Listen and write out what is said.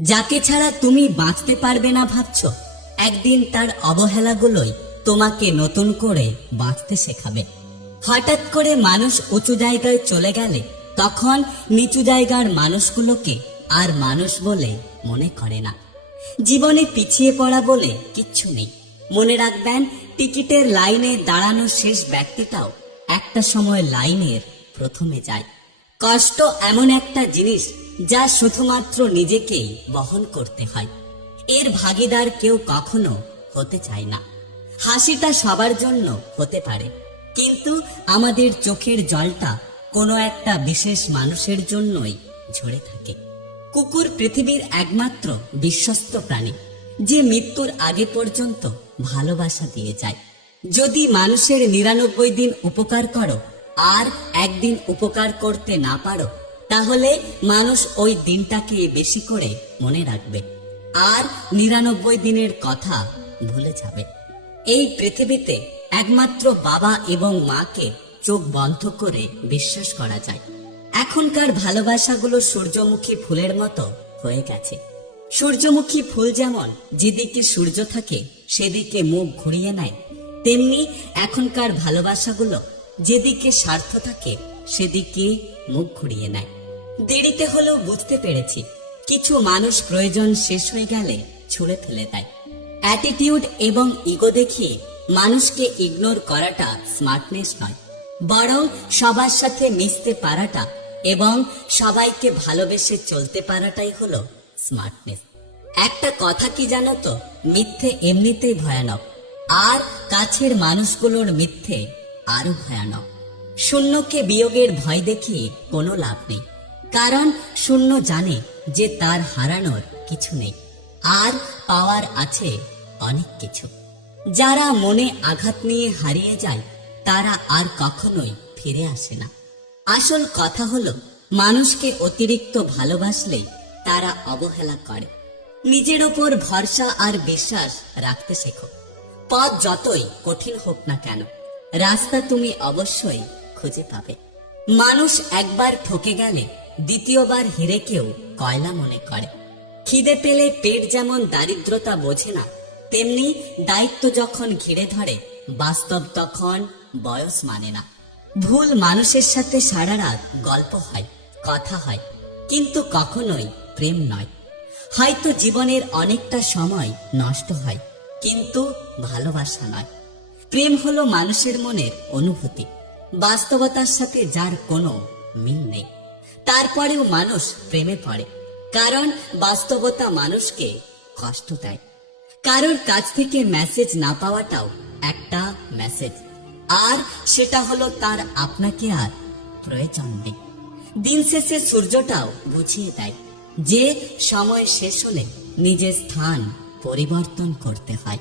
যাকে ছাড়া তুমি বাঁচতে পারবে না ভাবছ, একদিন তার অবহেলাগুলোই তোমাকে নতুন করে বাঁচতে শেখাবে। হঠাৎ করে মানুষ উঁচু জায়গায় চলে গেলে তখন নিচু জায়গার মানুষগুলোকে আর মানুষ বলে মনে করে না। জীবনে পিছিয়ে পড়া বলে কিচ্ছু নেই। মনে রাখবেন, টিকিটের লাইনে দাঁড়ানো শেষ ব্যক্তিটাও একটা সময় লাইনের প্রথমে যায়। কষ্ট এমন একটা জিনিস যা শুধুমাত্র নিজেকেই বহন করতে হয়। এর ভাগিদার কেউ কখনো হতে চায় না। হাসিটা সবার জন্য হতে পারে, কিন্তু আমাদের চোখের জলটা কোনো একটা বিশেষ মানুষের জন্যই ঝরে থাকে। কুকুর পৃথিবীর একমাত্র বিশ্বস্ত প্রাণী, যে মৃত্যুর আগে পর্যন্ত ভালোবাসা দিয়ে যায়। যদি মানুষের নিরানব্বই দিন উপকার করো, আর একদিন উপকার করতে না পারো তাহলে মানুষ ওই দিনটাকে বেশি করে মনে রাখবে। আর নিরানব্বই দিনের কথা ভুলে যাবে। এই পৃথিবীতে একমাত্র বাবা এবং মাকে চোখ বন্ধ করে বিশ্বাস করা যায়। এখনকার ভালোবাসাগুলো সূর্যমুখী ফুলের মতো হয়ে গেছে। সূর্যমুখী ফুল যেমন যেদিকে সূর্য থাকে, সেদিকে মুখ ঘুরিয়ে নেয়, তেমনি এখনকার ভালোবাসাগুলো যেদিকে স্বার্থ থাকে, সেদিকে মুখ ঘুরিয়ে নেয়। দেরিতে হলেও বুঝতে পেরেছি। কিছু মানুষ প্রয়োজন শেষ হয়ে গেলে ছুঁড়ে ফেলে দেয়। অ্যাটিটিউড এবং ইগো দেখিয়ে মানুষকে ইগনোর করাটা স্মার্টনেস নয়। বরং সবার সাথে মিশতে পারাটা এবং সবাইকে ভালোবেসে চলতে পারাটাই হলো স্মার্টনেস একটা কথা কি জানো তো? মিথ্যে এমনিতেই ভয়ানক। আর কাছের মানুষগুলোর মিথ্যে আরও ভয়ানক। শূন্যকে বিয়োগের ভয় দেখিয়ে কোনো লাভ নেই। কারণ শূন্য জানে যে তার হারানোর কিছু নেই। আর পাওয়ার আছে অনেক কিছু। যারা মনে আঘাত নিয়ে হারিয়ে যায়, তারা আর কখনোই ফিরে আসে না। আসল কথা হলো, মানুষকে অতিরিক্ত ভালোবাসলেই তারা অবহেলা করে। নিজের ওপর ভরসা আর বিশ্বাস রাখতে শেখো। পথ যতই কঠিন হোক না কেন, রাস্তা তুমি অবশ্যই খুঁজে পাবে। মানুষ একবার ঠকে গেলে দ্বিতীয়বার হিরেকেও কয়লা মনে করে। খিদে পেলে পেট যেমন দারিদ্রতা বোঝে না, তেমনি দায়িত্ব যখন ঘিরে ধরে, বাস্তব তখন বয়স মানে না। ভুল মানুষের সাথে সারা রাত গল্প হয়, কথা হয়, কিন্তু কখনোই প্রেম নয়। হয়তো জীবনের অনেকটা সময় নষ্ট হয়, কিন্তু ভালোবাসা নয়। প্রেম হলো মানুষের মনের অনুভূতি, বাস্তবতার সাথে যার কোনো মিল নেই। তারপরেও মানুষ প্রেমে পড়ে। কারণ বাস্তবতা মানুষকে কষ্ট দেয়। কারোর কাছ থেকে মেসেজ না পাওয়াটাও একটা মেসেজ আর সেটা হলো তার আপনাকে আর প্রয়োজন নেই। দিন শেষে সূর্যটাও বুঝিয়ে দেয় যে সময় শেষ হলে নিজের স্থান পরিবর্তন করতে হয়।